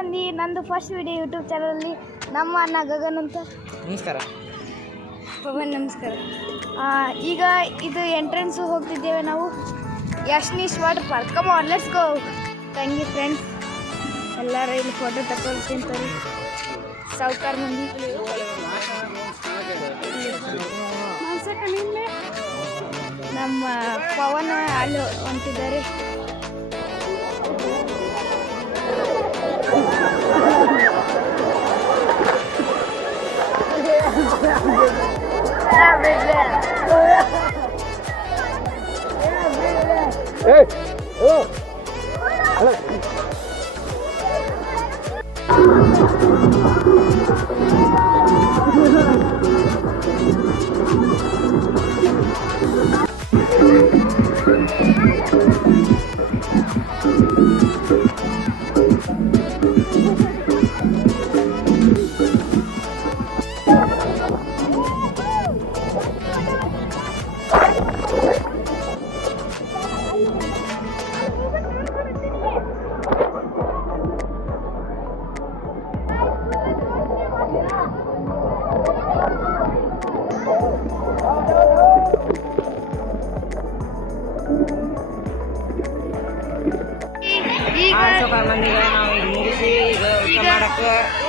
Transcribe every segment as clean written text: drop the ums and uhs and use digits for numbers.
ಮಂದಿ. ನಂದು first video YouTube ಚಾನಲಲ್ಲಿ. ನಮ್ಮ ಅಣ್ಣ ಗಗನ್ ಅಂತ. ನಮಸ್ಕಾರ ಪವನ್. ನಮಸ್ಕಾರ. ಈಗ ಇದು ಎಂಟ್ರೆನ್ಸು ಹೋಗ್ತಿದ್ದೇವೆ ನಾವು, Yashneesh water park. Come on, let's go. ತಂಗಿ ಫ್ರೆಂಡ್ಸ್ ಎಲ್ಲರೂ ಇಲ್ಲಿ ಫೋಟೋ ತಗೊಳ್ತಿಂತಾರೆ. ಸಾವುಕಾರ ಮಂದಿ. ನಮ್ಮ ಪವನ್ ಅಲ್ಲಿ ಹೊಂಟಿದ್ದಾರೆ.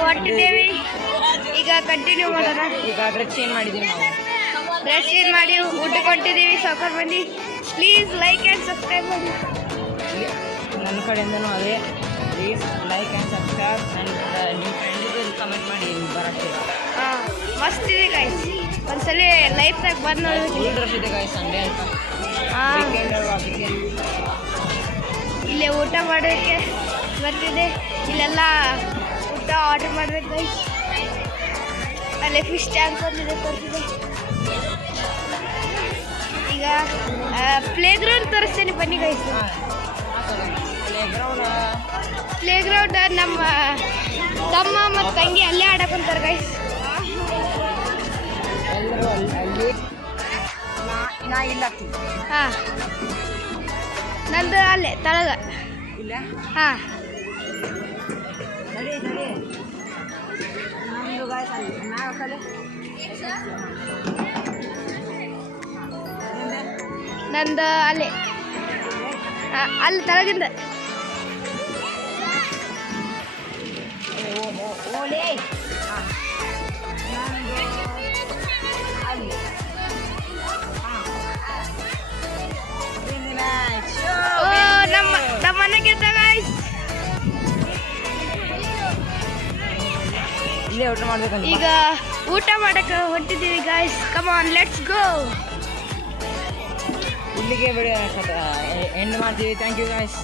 ಹೊರಟಿದ್ದೇವೆ. ಈಗ ಕಂಟಿನ್ಯೂ ಮಾಡೋಣ. ಈಗ ಡ್ರೆಸ್ ಚೇಂಜ್ ಮಾಡಿದ್ದೀವಿ ನಾವು. ಡ್ರೆಸ್ ಚೇಂಜ್ ಮಾಡಿ ಊಟಕ್ಕೆ ಹೊಂಟಿದ್ದೀವಿ. ಸಾವುಕಾರ ಮಂದಿ, ಪ್ಲೀಸ್ ಲೈಕ್ ಆ್ಯಂಡ್ ಸಬ್ಸ್ಕ್ರೈಬ್ ಮಾಡಿ. ನನ್ನ ಕಡೆಯಿಂದನೂ ಅದೇ, ಪ್ಲೀಸ್ ಲೈಕ್ ಆ್ಯಂಡ್ ಸಬ್ಸ್ಕ್ರೈಬ್. ನಿಮ್ಮ ಫ್ರೆಂಡಿಗೆ ಕಮೆಂಟ್ ಮಾಡಿ ಬರೋಕ್ಕೆ. ಮಸ್ತ್ ಇದೆ ಗೈಸ್. ಒಂದ್ಸಲ ಲೈಫ್ನಾಗ ಬಂದು ಫುಲ್ ಡ್ರೆಸ್ ಇದೆ ಗೈಸ್. ಸಂಡೇ ಅಂತ ಇಲ್ಲೇ ಊಟ ಮಾಡೋಕ್ಕೆ ಬರ್ತಿದೆ. ಇಲ್ಲೆಲ್ಲ ಊಟ ಆರ್ಡರ್ ಮಾಡ್ಬೇಕು ಗೈಸ್. ಅಲ್ಲೇ ಫಿಶ್ ಟ್ಯಾಂಕ್ ಬಂದಿದೆ ತೋರಿಸಿದೆ. ಈಗ ಪ್ಲೇ ಗ್ರೌಂಡ್ ತೋರಿಸ್ತೇನೆ ಬನ್ನಿ ಗೈಸ್. ಪ್ಲೇ ಗ್ರೌಂಡ್ ನಮ್ಮ ತಮ್ಮ ಮತ್ತು ತಂಗಿ ಅಲ್ಲೇ ಆಡಕ್ಕಂತಾರೆ ಗೈಸ್. ಹಾಂ, ನಂದು ಅಲ್ಲೇ ತಳಗ. ಹಾಂ, ನಂದು ಅಲ್ಲೇ ಅಲ್ಲಿ ತಳಗಿಂದ. ನಮ್ಮ ಮನೆ ಗೆದ್ದ ಗೈಸ್. ಇಲ್ಲೇ ಊಟ ಮಾಡ್ಬೇಕಂತ. ಈಗ ಊಟ ಮಾಡಕ್ಕೆ ಹೊಂಟಿದ್ದೀವಿ guys. Come on, let's go. ಇಲ್ಲಿಗೆ ಬಿಡಿ ಎಂಡ್ ಮಾಡ್ತೀವಿ. Thank you guys.